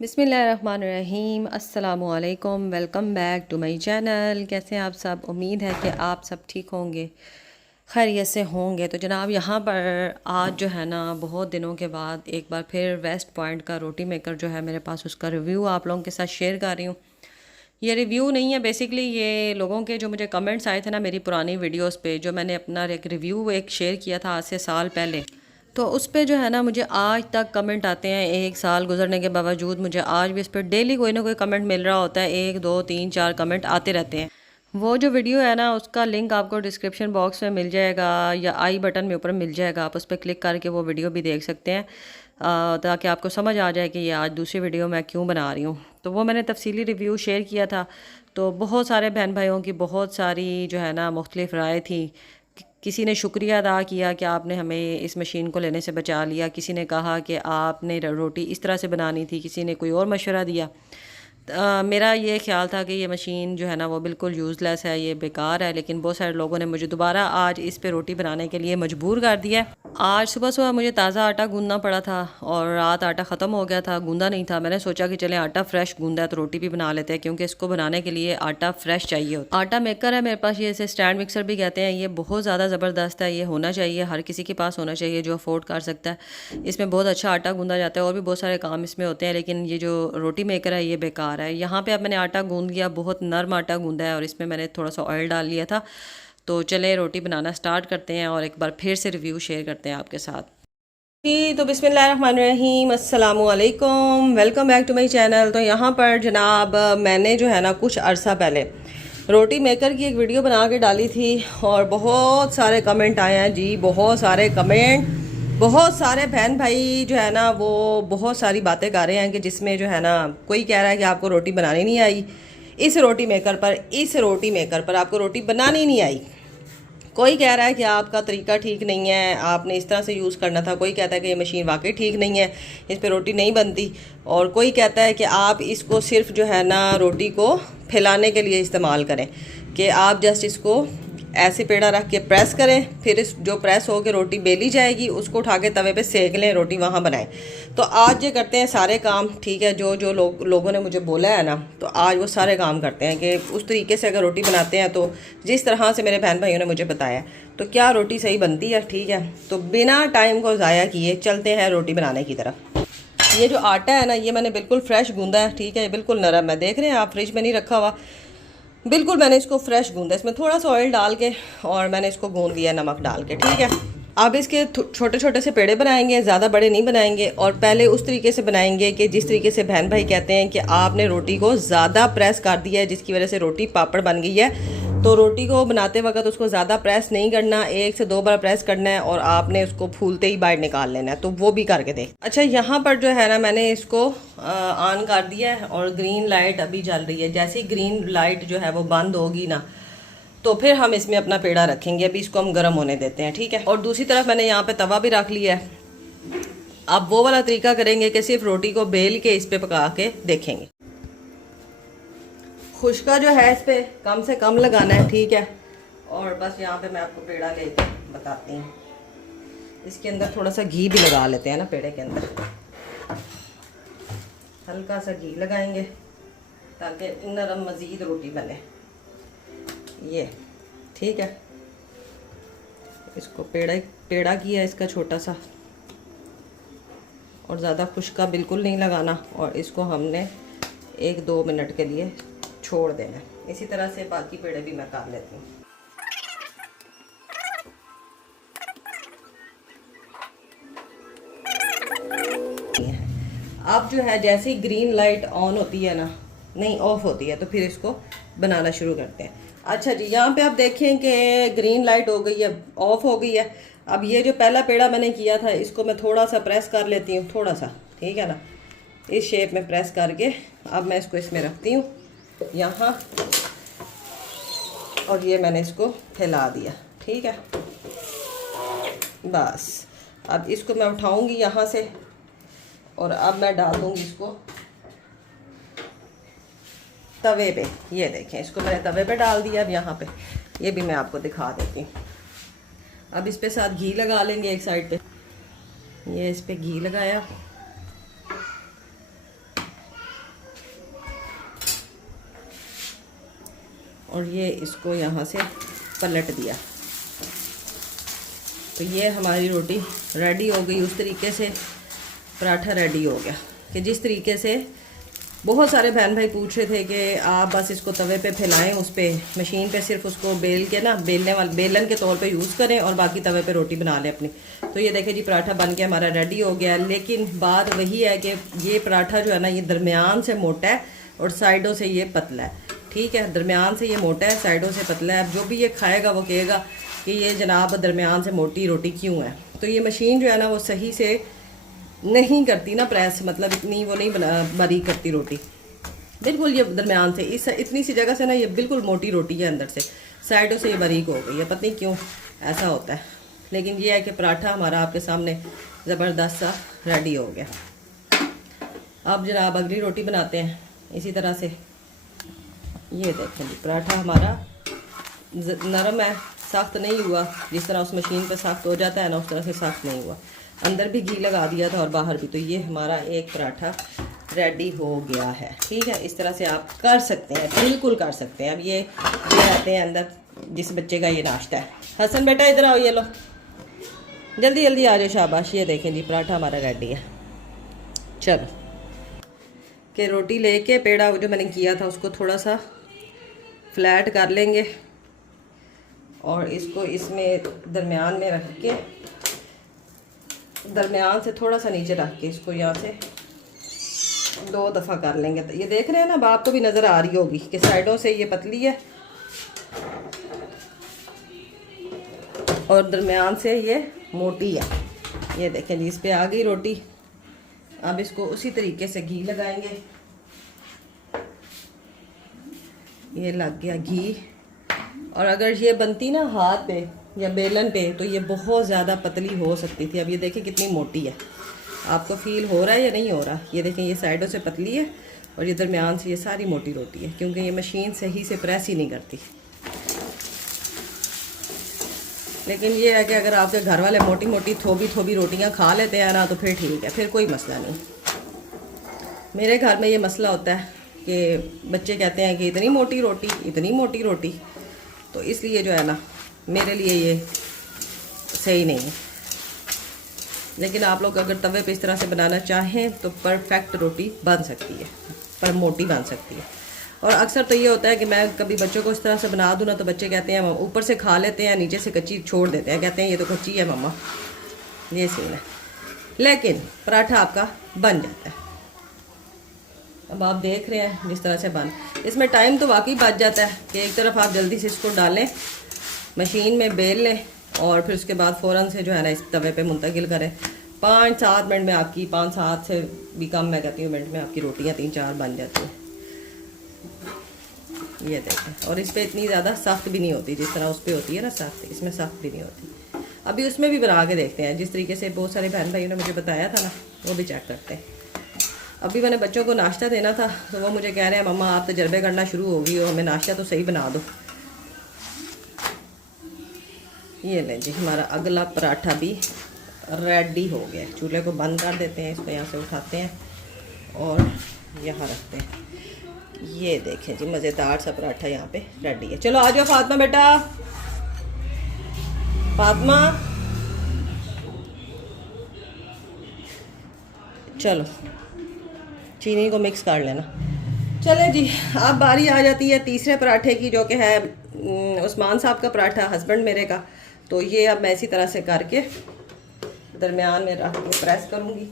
बिस्मिल्लाहिर्रहमानिर्रहीम अस्सलामुअलैकुम। Welcome back to my channel. कैसे हैं आप सब? उम्मीद है कि आप सब ठीक होंगे, खैरियत से होंगे। तो जनाब यहाँ पर आज जो है ना बहुत दिनों के बाद एक बार फिर वेस्ट पॉइंट का रोटी मेकर जो है मेरे पास, उसका रिव्यू आप लोगों के साथ शेयर कर रही हूँ। ये रिव्यू नहीं है, बेसिकली ये लोगों के जो मुझे कमेंट्स आए थे ना मेरी पुरानी वीडियोस पे, जो मैंने अपना एक रिव्यू शेयर किया था आज से साल पहले, तो उस पे जो है ना मुझे आज तक कमेंट आते हैं। एक साल गुजरने के बावजूद मुझे आज भी इस पर डेली कोई ना कोई कमेंट मिल रहा होता है। 1 2 3 4 कमेंट आते रहते हैं। वो जो वीडियो है ना उसका लिंक आपको डिस्क्रिप्शन बॉक्स में मिल जाएगा या आई बटन में ऊपर मिल जाएगा। आप उस पर क्लिक करके वो वीडियो भी देख सकते हैं, ताकि आपको समझ आ जाए कि ये आज दूसरी वीडियो मैं क्यों बना रही हूँ। तो वो मैंने तफसीली रिव्यू शेयर किया था। तो बहुत सारे बहन भाइयों की बहुत सारी जो है ना मुख्तलिफ राय थी। किसी ने शुक्रिया अदा किया कि आपने हमें इस मशीन को लेने से बचा लिया। किसी ने कहा कि आपने रोटी इस तरह से बनानी थी। किसी ने कोई और मशवरा दिया। मेरा ये ख्याल था कि ये मशीन जो है ना वो बिल्कुल यूज़लेस है, ये बेकार है। लेकिन बहुत सारे लोगों ने मुझे दोबारा आज इस पे रोटी बनाने के लिए मजबूर कर दिया है। आज सुबह सुबह मुझे ताज़ा आटा गूंदना पड़ा था और रात आटा ख़त्म हो गया था, गूंदा नहीं था। मैंने सोचा कि चलें आटा फ्रेश गूंदा है तो रोटी भी बना लेते हैं, क्योंकि इसको बनाने के लिए आटा फ्रेश चाहिए होता है। आटा मेकर है मेरे पास, ये इसे स्टैंड मिक्सर भी कहते हैं। ये बहुत ज़्यादा ज़बरदस्त है, ये होना चाहिए, हर किसी के पास होना चाहिए जो अफोर्ड कर सकता है। इसमें बहुत अच्छा आटा गूंदा जाता है और भी बहुत सारे काम इसमें होते हैं। लेकिन ये जो रोटी मेकर है ये बेकार है। यहाँ पे अब मैंने आटा गूंद लिया, बहुत नरम आटा गूंदा है और इसमें मैंने थोड़ा सा ऑयल डाल लिया था। तो चले रोटी बनाना स्टार्ट करते हैं और एक बार फिर से रिव्यू शेयर करते हैं आपके साथ जी। तो बिस्मिल्लाहिर्रहमानिर्रहीम, अस्सलामु अलैकुम, welcome back to my channel. तो यहाँ पर जनाब मैंने जो है ना कुछ अरसा पहले रोटी मेकर की एक वीडियो बना के डाली थी और बहुत सारे कमेंट आए हैं जी, बहुत सारे कमेंट। बहुत सारे बहन भाई जो है ना वो बहुत सारी बातें कर रहे हैं कि जिसमें जो है ना कोई कह रहा है कि आपको रोटी बनानी नहीं आई इस रोटी मेकर पर, इस रोटी मेकर पर आपको रोटी बनानी नहीं आई। कोई कह रहा है कि आपका तरीका ठीक नहीं है, आपने इस तरह से यूज़ करना था। कोई कहता है कि ये मशीन वाकई ठीक नहीं है, इस पर रोटी नहीं बनती। और कोई कहता है कि आप इसको सिर्फ जो है ना रोटी को फैलाने के लिए इस्तेमाल करें, कि आप जस्ट इसको ऐसे पेड़ा रख के प्रेस करें, फिर इस जो प्रेस हो के रोटी बेली जाएगी उसको उठा के तवे पे सेक लें, रोटी वहाँ बनाएं। तो आज ये करते हैं सारे काम, ठीक है। जो जो लोगों ने मुझे बोला है ना, तो आज वो सारे काम करते हैं कि उस तरीके से अगर रोटी बनाते हैं तो जिस तरह से मेरे बहन भाइयों ने मुझे बताया तो क्या रोटी सही बनती है, ठीक है। तो बिना टाइम को ज़ाया किए चलते हैं रोटी बनाने की तरफ। ये जो आटा है ना ये मैंने बिल्कुल फ्रेश गूंदा है, ठीक है। ये बिल्कुल नरम है, देख रहे हैं आप, फ्रिज में नहीं रखा हुआ, बिल्कुल मैंने इसको फ्रेश गूंदा। इसमें थोड़ा सा ऑयल डाल के और मैंने इसको गूंद दिया नमक डाल के, ठीक है। अब इसके छोटे छोटे से पेड़े बनाएंगे, ज़्यादा बड़े नहीं बनाएंगे। और पहले उस तरीके से बनाएंगे कि जिस तरीके से बहन भाई कहते हैं कि आपने रोटी को ज़्यादा प्रेस कर दिया है, जिसकी वजह से रोटी पापड़ बन गई है। तो रोटी को बनाते वक्त उसको ज़्यादा प्रेस नहीं करना, 1 से 2 बार प्रेस करना है और आपने उसको फूलते ही बाहर निकाल लेना है। तो वो भी करके देख। अच्छा, यहाँ पर जो है ना मैंने इसको ऑन कर दिया है और ग्रीन लाइट अभी जल रही है। जैसे ही ग्रीन लाइट जो है वो बंद होगी ना तो फिर हम इसमें अपना पेड़ा रखेंगे। अभी इसको हम गर्म होने देते हैं, ठीक है। और दूसरी तरफ मैंने यहाँ पे तवा भी रख लिया है। अब वो वाला तरीका करेंगे कि सिर्फ रोटी को बेल के इस पे पका के देखेंगे। खुश्का जो है इस पे कम से कम लगाना है, ठीक है। और बस यहाँ पे मैं आपको पेड़ा लेके बताती हूँ। इसके अंदर थोड़ा सा घी भी लगा लेते हैं ना, पेड़े के अंदर हल्का सा घी लगाएंगे ताकि नरम मज़ीद रोटी बने। ये ठीक है। इसको पेड़ा किया इसका छोटा सा, और ज़्यादा खुश्का बिल्कुल नहीं लगाना। और इसको हमने 1 2 मिनट के लिए छोड़ देना। इसी तरह से बाकी पेड़े भी मैं कर लेती हूँ। अब जो है जैसे ही ग्रीन लाइट ऑन होती है ना, नहीं ऑफ होती है, तो फिर इसको बनाना शुरू करते हैं। अच्छा जी, यहाँ पे आप देखें कि ग्रीन लाइट हो गई है, ऑफ हो गई है। अब ये जो पहला पेड़ा मैंने किया था इसको मैं थोड़ा सा प्रेस कर लेती हूँ, थोड़ा सा, ठीक है ना। इस शेप में प्रेस करके अब मैं इसको इसमें रखती हूँ यहाँ, और ये मैंने इसको फैला दिया, ठीक है। बस अब इसको मैं उठाऊंगी यहाँ से और अब मैं डाल दूंगी इसको तवे पे। ये देखें, इसको मैंने तवे पे डाल दिया। अब यहाँ पे ये भी मैं आपको दिखा देती हूँ। अब इस पे साथ घी लगा लेंगे एक साइड पे। ये इस पे घी लगाया और ये इसको यहाँ से पलट दिया। तो ये हमारी रोटी रेडी हो गई। उस तरीके से पराठा रेडी हो गया कि जिस तरीके से बहुत सारे बहन भाई पूछ रहे थे कि आप बस इसको तवे पे फैलाएं, उस पर मशीन पे सिर्फ उसको बेल के ना बेलन के तौर पे यूज़ करें और बाकी तवे पे रोटी बना लें अपनी। तो ये देखें जी पराठा बन के हमारा रेडी हो गया। लेकिन बात वही है कि ये पराठा जो है ना, ये दरमियान से मोटा है और साइडों से ये पतला है। ठीक है, दरमियान से ये मोटा है, साइडों से पतला है। अब जो भी ये खाएगा वो कहेगा कि ये जनाब दरमियान से मोटी रोटी क्यों है। तो ये मशीन जो है ना वो सही से नहीं करती ना प्रेस, मतलब इतनी वो नहीं बारीक करती रोटी, बिल्कुल ये दरमियान से इतनी सी जगह से ना ये बिल्कुल मोटी रोटी है, अंदर से साइडों से ये बारीक हो गई है। पता नहीं क्यों ऐसा होता है। लेकिन ये है कि पराठा हमारा आपके सामने ज़बरदस्त सा रेडी हो गया। अब जनाब अगली रोटी बनाते हैं इसी तरह से। ये देखें जी पराठा हमारा नरम है, सख्त नहीं हुआ। जिस तरह उस मशीन पे सख्त हो जाता है ना, उस तरह से सख्त नहीं हुआ। अंदर भी घी लगा दिया था और बाहर भी। तो ये हमारा एक पराठा रेडी हो गया है। ठीक है, इस तरह से आप कर सकते हैं, बिल्कुल कर सकते हैं। अब ये रहते हैं अंदर जिस बच्चे का ये नाश्ता है। हसन बेटा इधर आओ, ये लो जल्दी जल्दी आ जाओ, शाबाश। ये देखें जी पराठा हमारा रेडी है। चलो कि रोटी लेके पेड़ा जो मैंने किया था उसको थोड़ा सा फ्लैट कर लेंगे और इसको इसमें दरमियान में रख के, दरमियान से थोड़ा सा नीचे रख के इसको यहाँ से 2 दफ़ा कर लेंगे। तो ये देख रहे हैं ना, अब आपको भी नज़र आ रही होगी कि साइडों से ये पतली है और दरमियान से ये मोटी है। ये देखें जी इस पे आ गई रोटी। अब इसको उसी तरीके से घी लगाएंगे। ये लग गया घी। और अगर ये बनती ना हाथ पे या बेलन पे तो ये बहुत ज़्यादा पतली हो सकती थी। अब ये देखें कितनी मोटी है। आपको फील हो रहा है या नहीं हो रहा? ये देखें ये साइडों से पतली है और ये दरमियान से ये सारी मोटी रोटी है, क्योंकि ये मशीन सही से प्रेस ही नहीं करती। लेकिन ये है कि अगर आपके घर वाले मोटी मोटी थोबी रोटियां खा लेते हैं ना तो फिर ठीक है, फिर कोई मसला नहीं। मेरे घर में ये मसला होता है कि बच्चे कहते हैं कि इतनी मोटी रोटी, इतनी मोटी रोटी। तो इसलिए जो है ना मेरे लिए ये सही नहीं है। लेकिन आप लोग अगर तवे पे इस तरह से बनाना चाहें तो परफेक्ट रोटी बन सकती है, पर मोटी बन सकती है। और अक्सर तो ये होता है कि मैं कभी बच्चों को इस तरह से बना दूँ ना तो बच्चे कहते हैं ऊपर से खा लेते हैं, नीचे से कच्ची छोड़ देते हैं, कहते हैं ये तो कच्ची है मम्मा। ये सीन है। लेकिन पराठा आपका बन जाता है। अब आप देख रहे हैं जिस तरह से बन, इसमें टाइम तो वाकई बच जाता है कि एक तरफ आप जल्दी से इसको डालें, मशीन में बेल लें और फिर उसके बाद फ़ौरन से जो है ना इस तवे पे मुंतकिल करें। 5-7 मिनट में आपकी, 5-7 से भी कम मैं कहती हूँ मिनट में आपकी रोटियाँ 3-4 बन जाती हैं। ये देखें, और इस पर इतनी ज़्यादा सख्त भी नहीं होती जिस तरह उस पर होती है ना सख्त, इसमें सख्त भी नहीं होती। अभी उसमें भी बना के देखते हैं जिस तरीके से बहुत सारे बहन भाइयों ने मुझे बताया था ना, वो भी चेक करते हैं। अभी मैंने बच्चों को नाश्ता देना था तो वो मुझे कह रहे हैं मम्मा आप तजर्बे करना शुरू हो गई हो, हमें नाश्ता तो सही बना दो। ये लें जी हमारा अगला पराठा भी रेडी हो गया। चूल्हे को बंद कर देते हैं, इसको यहाँ से उठाते हैं और यहाँ रखते हैं। ये देखें जी मज़ेदार सा पराठा यहाँ पे रेडी है। चलो आ जाओ फातिमा बेटा, फातिमा चलो चीनी को मिक्स कर लेना। चले जी अब बारी आ जाती है तीसरे पराठे की, जो कि है उस्मान साहब का पराठा, हस्बैंड मेरे का। तो ये अब मैं इसी तरह से करके दरमियान में रख के प्रेस करूँगी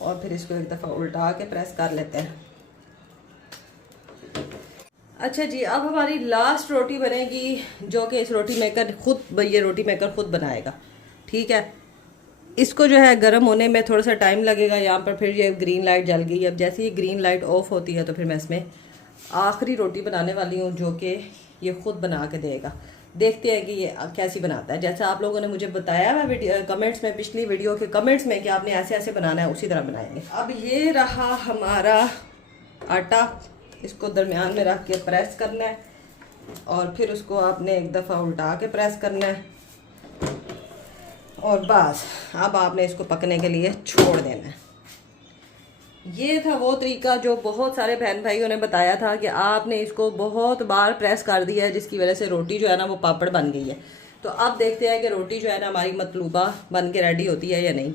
और फिर इसको एक दफ़ा उल्टा के प्रेस कर लेते हैं। अच्छा जी अब हमारी लास्ट रोटी बनेगी, जो कि इस रोटी मेकर खुद, ये रोटी मेकर खुद बनाएगा। ठीक है, इसको जो है गर्म होने में थोड़ा सा टाइम लगेगा। यहाँ पर फिर ये ग्रीन लाइट जल गई। अब जैसे ही ग्रीन लाइट ऑफ होती है तो फिर मैं इसमें आखिरी रोटी बनाने वाली हूँ, जो कि ये खुद बना के देगा। देखते हैं कि ये कैसी बनाता है। जैसा आप लोगों ने मुझे बताया मैं वीडियो कमेंट्स में, पिछली वीडियो के कमेंट्स में, कि आपने ऐसे ऐसे बनाना है, उसी तरह बनाएंगे। अब ये रहा हमारा आटा, इसको दरमियान में रख के प्रेस करना है और फिर उसको आपने एक दफ़ा उल्टा के प्रेस करना है और बस अब आपने इसको पकने के लिए छोड़ देना है। ये था वो तरीका जो बहुत सारे बहन भाइयों ने बताया था कि आपने इसको बहुत बार प्रेस कर दिया है, जिसकी वजह से रोटी जो है ना वो पापड़ बन गई है। तो अब देखते हैं कि रोटी जो है ना हमारी मतलूबा बन के रेडी होती है या नहीं।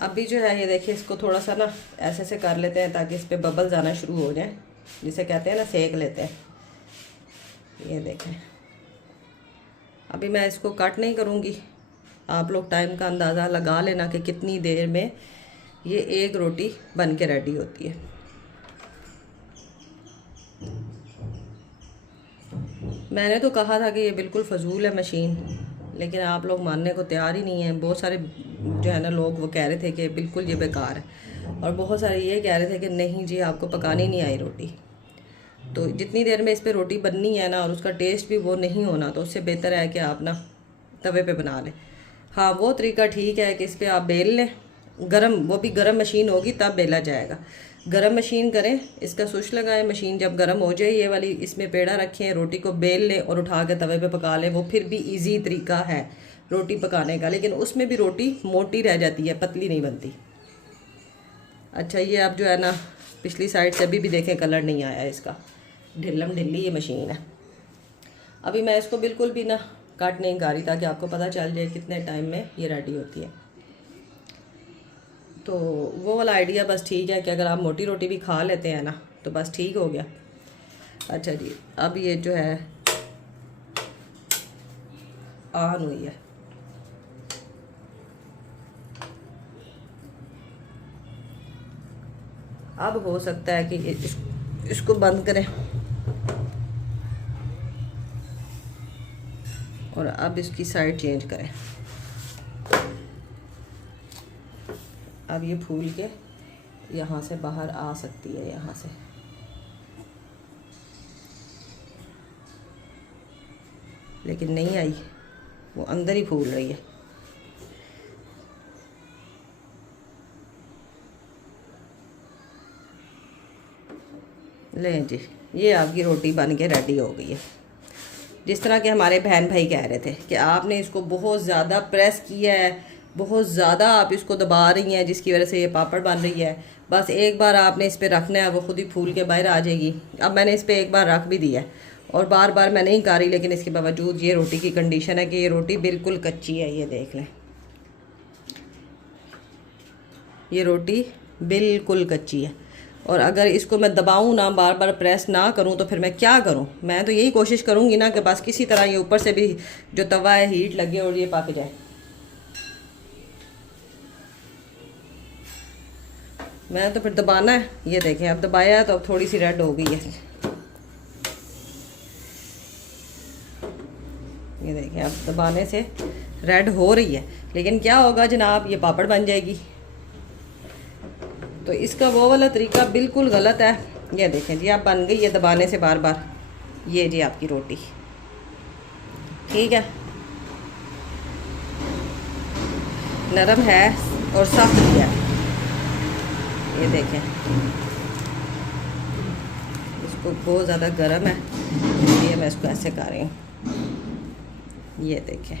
अभी जो है ये देखिए, इसको थोड़ा सा ना ऐसे से कर लेते हैं ताकि इस पर बबल्स आना शुरू हो जाए, जिसे कहते हैं ना सेक लेते हैं। ये देखें, अभी मैं इसको कट नहीं करूँगी, आप लोग टाइम का अंदाज़ा लगा लेना कि कितनी देर में ये एक रोटी बन के रेडी होती है। मैंने तो कहा था कि ये बिल्कुल फ़जूल है मशीन, लेकिन आप लोग मानने को तैयार ही नहीं हैं। बहुत सारे जो है ना लोग वो कह रहे थे कि बिल्कुल ये बेकार है, और बहुत सारे ये कह रहे थे कि नहीं जी आपको पकानी नहीं आई रोटी। तो जितनी देर में इस पर रोटी बननी है ना और उसका टेस्ट भी वो नहीं होना, तो उससे बेहतर है कि आप ना तवे पे बना लें। हाँ, वो तरीका ठीक है कि इस पर आप बेल लें, गरम, वो भी गरम मशीन होगी तब बेला जाएगा। गरम मशीन करें, इसका स्विच लगाएं, मशीन जब गरम हो जाए ये वाली, इसमें पेड़ा रखें, रोटी को बेल लें और उठा के तवे पे पका लें। वो फिर भी इजी तरीका है रोटी पकाने का, लेकिन उसमें भी रोटी मोटी रह जाती है, पतली नहीं बनती। अच्छा, ये अब जो है ना पिछली साइड से अभी भी देखें कलर नहीं आया इसका, ढिल्लम ढिल्ली ये मशीन है। अभी मैं इसको बिल्कुल भी ना कट नहीं कर रही ताकि आपको पता चल जाए कितने टाइम में ये रेडी होती है। तो वो वाला आइडिया बस ठीक है कि अगर आप मोटी रोटी भी खा लेते हैं ना तो बस ठीक हो गया। अच्छा जी, अब ये जो है ऑन हुई है। अब हो सकता है कि इसको बंद करें और अब इसकी साइड चेंज करें। अब ये फूल के यहाँ से बाहर आ सकती है, यहाँ से। लेकिन नहीं आई, वो अंदर ही फूल रही है। लें जी, ये आपकी रोटी बन के रेडी हो गई है। जिस तरह के हमारे बहन भाई कह रहे थे कि आपने इसको बहुत ज़्यादा प्रेस किया है, बहुत ज़्यादा आप इसको दबा रही हैं, जिसकी वजह से ये पापड़ बन रही है। बस एक बार आपने इस पर रखना है, वो खुद ही फूल के बाहर आ जाएगी। अब मैंने इस पर एक बार रख भी दिया है और बार बार मैं नहीं कर रही, लेकिन इसके बावजूद ये रोटी की कंडीशन है कि ये रोटी बिल्कुल कच्ची है। ये देख लें, ये रोटी बिल्कुल कच्ची है। और अगर इसको मैं दबाऊँ ना, बार बार प्रेस ना करूँ, तो फिर मैं क्या करूँ? मैं तो यही कोशिश करूँगी ना कि बस किसी तरह ये ऊपर से भी जो तवा है हीट लगे और ये पक जाए। मैं तो फिर दबाना है। ये देखें, अब दबाया है तो अब थोड़ी सी रेड हो गई है। ये देखें, अब दबाने से रेड हो रही है, लेकिन क्या होगा जनाब, ये पापड़ बन जाएगी। तो इसका वो वाला तरीका बिल्कुल गलत है। ये देखें जी, आप बन गई है दबाने से बार बार। ये जी आपकी रोटी ठीक है, नरम है और सख्त भी है। ये देखें, इसको बहुत ज़्यादा गर्म है, इसलिए मैं इसको ऐसे कर रही हूँ। ये देखें,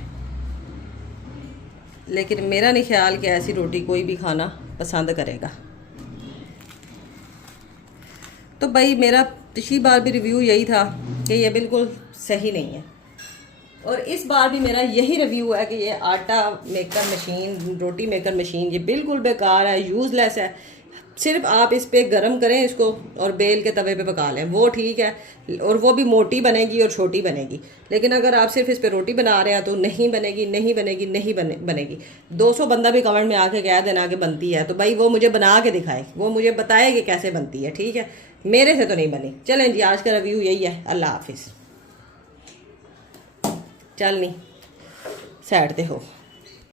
लेकिन मेरा नहीं ख्याल कि ऐसी रोटी कोई भी खाना पसंद करेगा। तो भाई मेरा पिछली बार भी रिव्यू यही था कि ये बिल्कुल सही नहीं है, और इस बार भी मेरा यही रिव्यू है कि ये आटा मेकर मशीन, रोटी मेकर मशीन, ये बिल्कुल बेकार है, यूज़लेस है। सिर्फ आप इस पे गरम करें इसको और बेल के तवे पे पका लें, वो ठीक है, और वो भी मोटी बनेगी और छोटी बनेगी। लेकिन अगर आप सिर्फ इस पे रोटी बना रहे हैं तो नहीं बनेगी, नहीं बनेगी, नहीं बनेगी। 200 बंदा भी कमेंट में आके कह देना कि बनती है, तो भाई वो मुझे बना के दिखाए, वो मुझे बताए कि कैसे बनती है, ठीक है? मेरे से तो नहीं बनी। चलें जी, आज का रिव्यू यही है। अल्लाह हाफिज़। चल नहीं साइड पे हो।